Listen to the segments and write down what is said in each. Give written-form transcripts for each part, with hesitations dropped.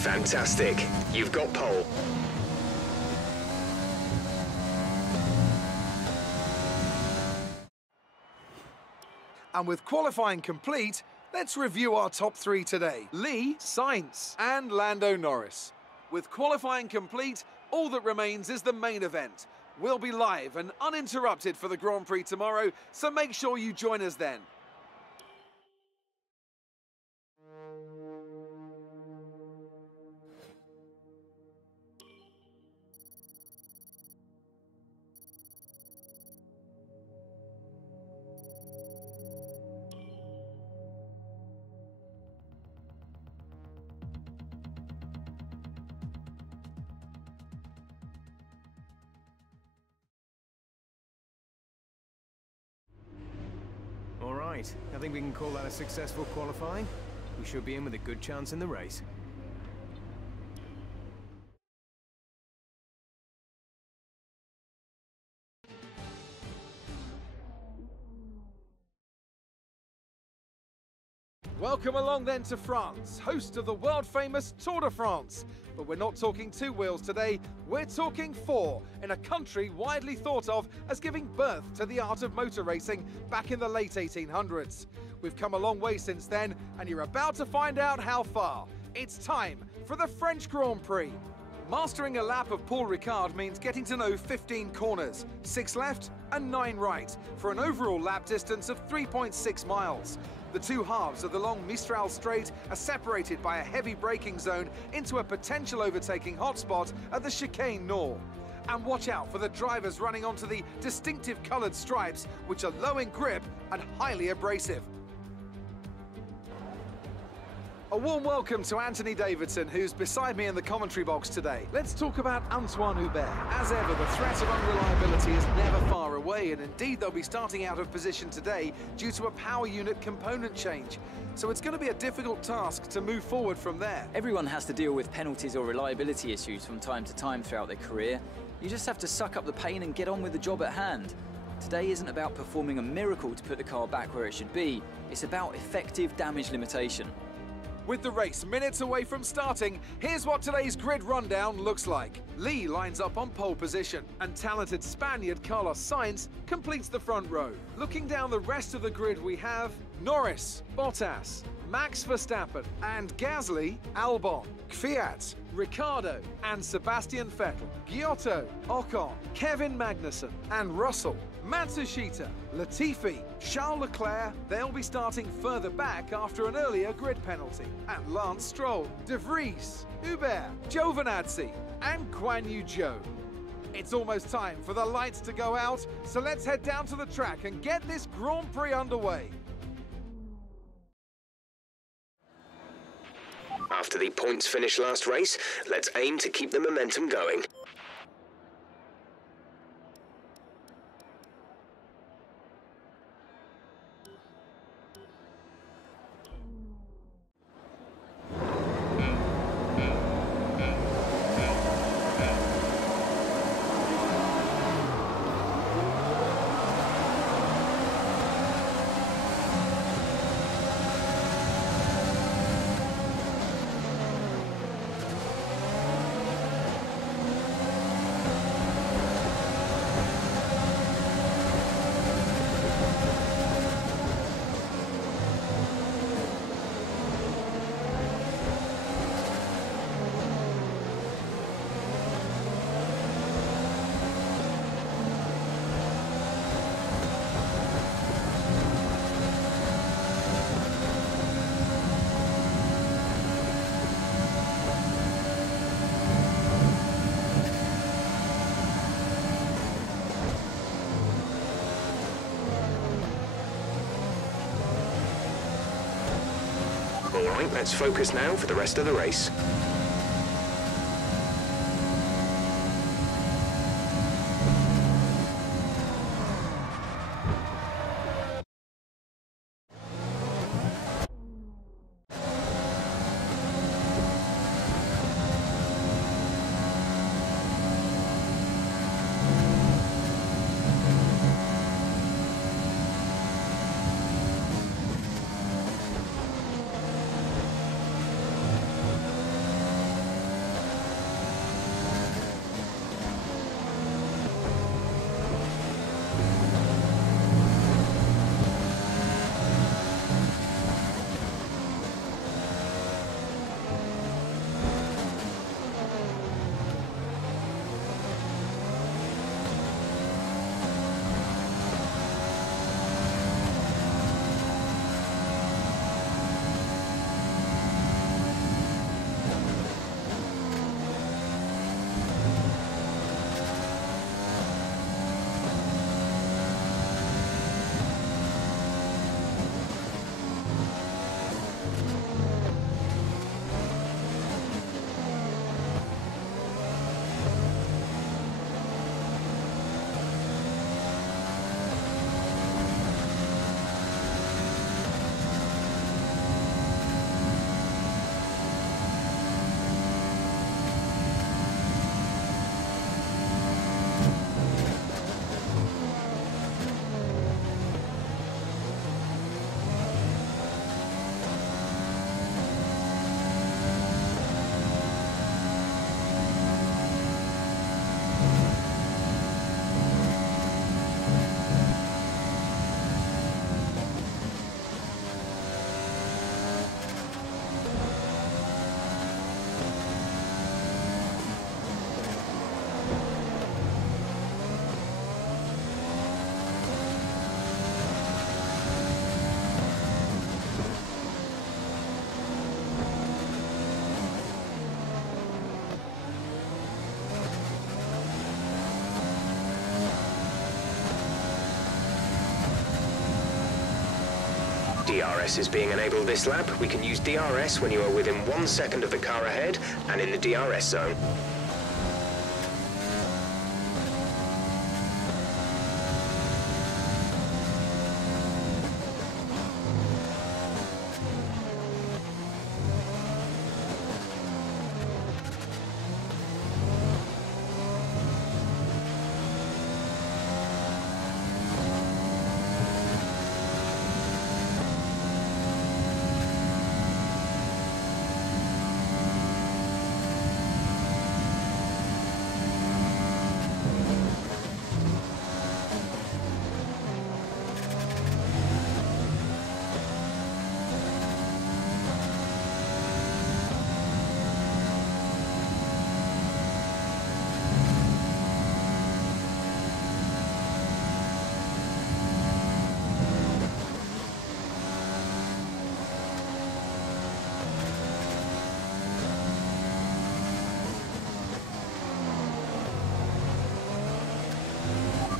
Fantastic. You've got pole. And with qualifying complete, let's review our top three today. Lee, Sainz, and Lando Norris. With qualifying complete, all that remains is the main event. We'll be live and uninterrupted for the Grand Prix tomorrow, so make sure you join us then. All right, I think we can call that a successful qualifying. We should be in with a good chance in the race. Welcome along then to France, host of the world-famous Tour de France. But we're not talking two wheels today, we're talking four, in a country widely thought of as giving birth to the art of motor racing back in the late 1800s. We've come a long way since then, and you're about to find out how far. It's time for the French Grand Prix. Mastering a lap of Paul Ricard means getting to know 15 corners, 6 left and 9 right, for an overall lap distance of 3.6 miles. The two halves of the long Mistral Straight are separated by a heavy braking zone into a potential overtaking hotspot at the Chicane Nord. And watch out for the drivers running onto the distinctive coloured stripes, which are low in grip and highly abrasive. A warm welcome to Anthony Davidson, who's beside me in the commentary box today. Let's talk about Antoine Hubert. As ever, the threat of unreliability is never far away, and indeed they'll be starting out of position today due to a power unit component change. So it's going to be a difficult task to move forward from there. Everyone has to deal with penalties or reliability issues from time to time throughout their career. You just have to suck up the pain and get on with the job at hand. Today isn't about performing a miracle to put the car back where it should be. It's about effective damage limitation. With the race minutes away from starting, here's what today's grid rundown looks like. Lee lines up on pole position, and talented Spaniard Carlos Sainz completes the front row. Looking down the rest of the grid, we have Norris, Bottas, Max Verstappen, and Gasly, Albon, Kvyat, Ricciardo, and Sebastian Vettel, Giotto, Ocon, Kevin Magnussen, and Russell, Matsushita, Latifi, Charles Leclerc. They'll be starting further back after an earlier grid penalty, and Lance Stroll, De Vries, Hubert, Giovinazzi, and Guan Yu Zhou. It's almost time for the lights to go out, so let's head down to the track and get this Grand Prix underway. After the points finish last race, let's aim to keep the momentum going. Alright, let's focus now for the rest of the race. DRS is being enabled this lap. We can use DRS when you are within 1 second of the car ahead and in the DRS zone.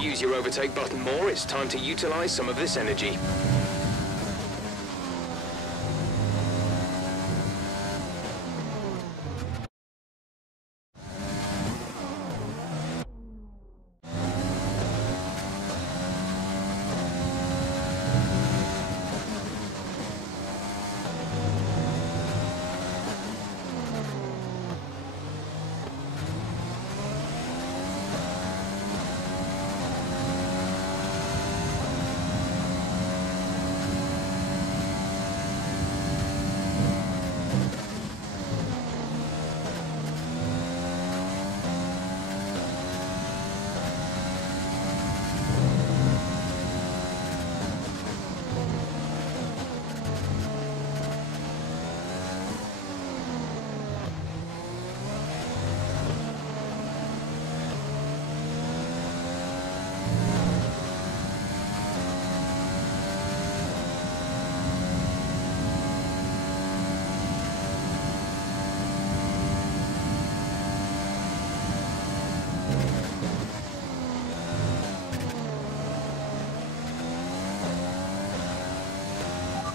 Use your overtake button more, it's time to utilize some of this energy.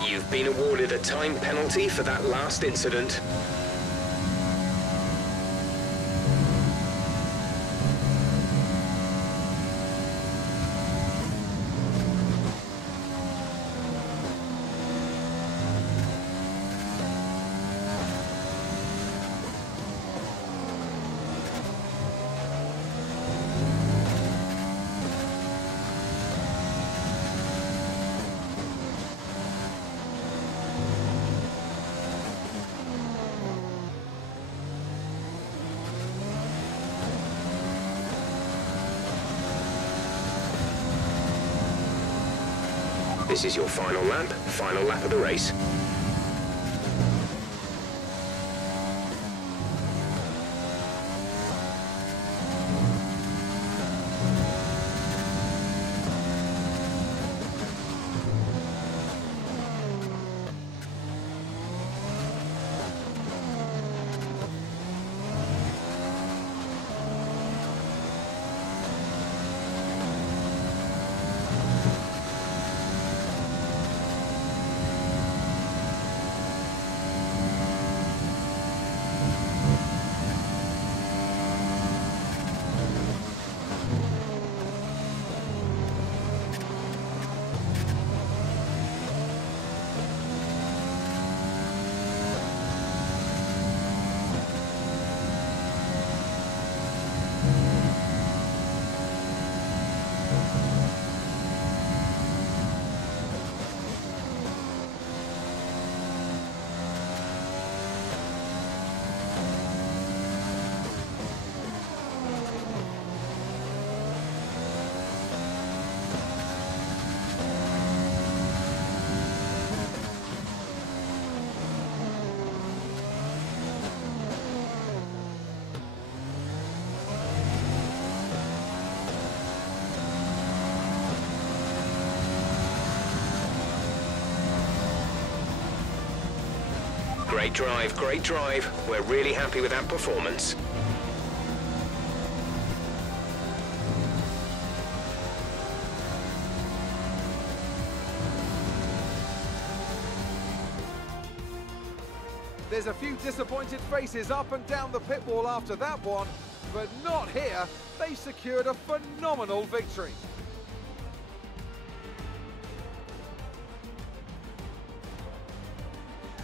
You've been awarded a time penalty for that last incident. This is your final lap of the race. Great drive, great drive. We're really happy with that performance. There's a few disappointed faces up and down the pit wall after that one, but not here. They secured a phenomenal victory.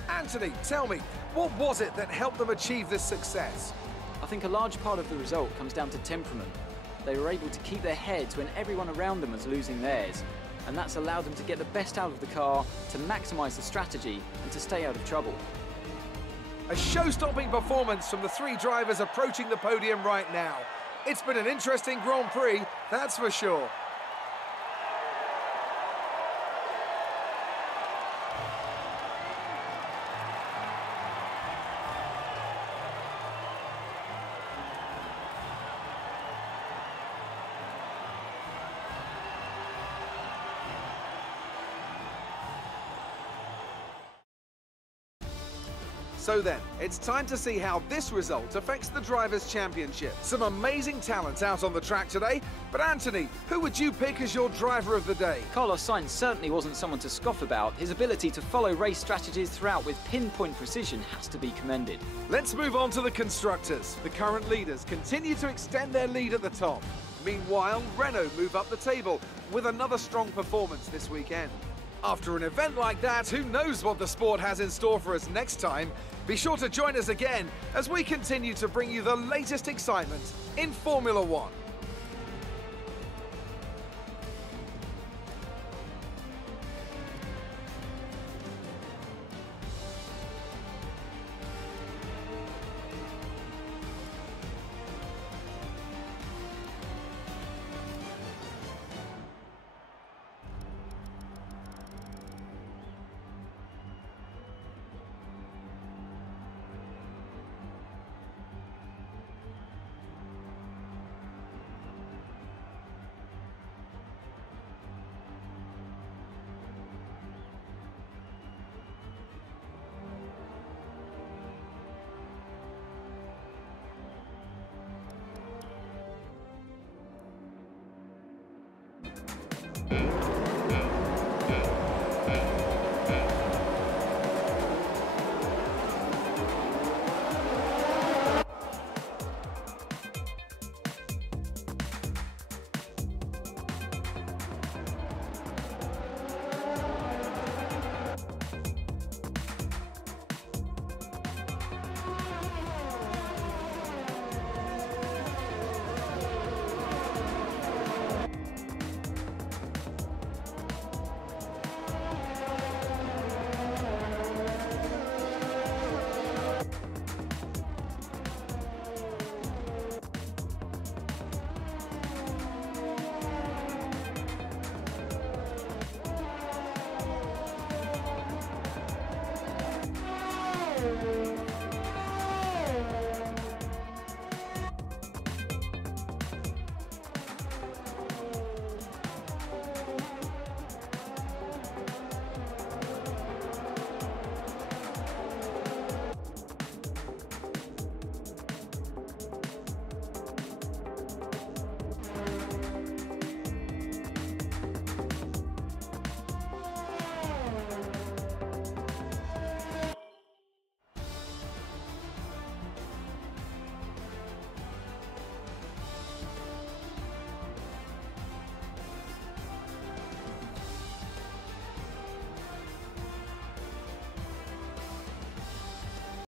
Anthony, tell me, what was it that helped them achieve this success? I think a large part of the result comes down to temperament. They were able to keep their heads when everyone around them was losing theirs, and that's allowed them to get the best out of the car, to maximise the strategy, and to stay out of trouble. A show-stopping performance from the three drivers approaching the podium right now. It's been an interesting Grand Prix, that's for sure. So then, it's time to see how this result affects the Drivers' Championship. Some amazing talent out on the track today, but Anthony, who would you pick as your driver of the day? Carlos Sainz certainly wasn't someone to scoff about. His ability to follow race strategies throughout with pinpoint precision has to be commended. Let's move on to the Constructors. The current leaders continue to extend their lead at the top. Meanwhile, Renault move up the table with another strong performance this weekend. After an event like that, who knows what the sport has in store for us next time? Be sure to join us again as we continue to bring you the latest excitement in Formula One.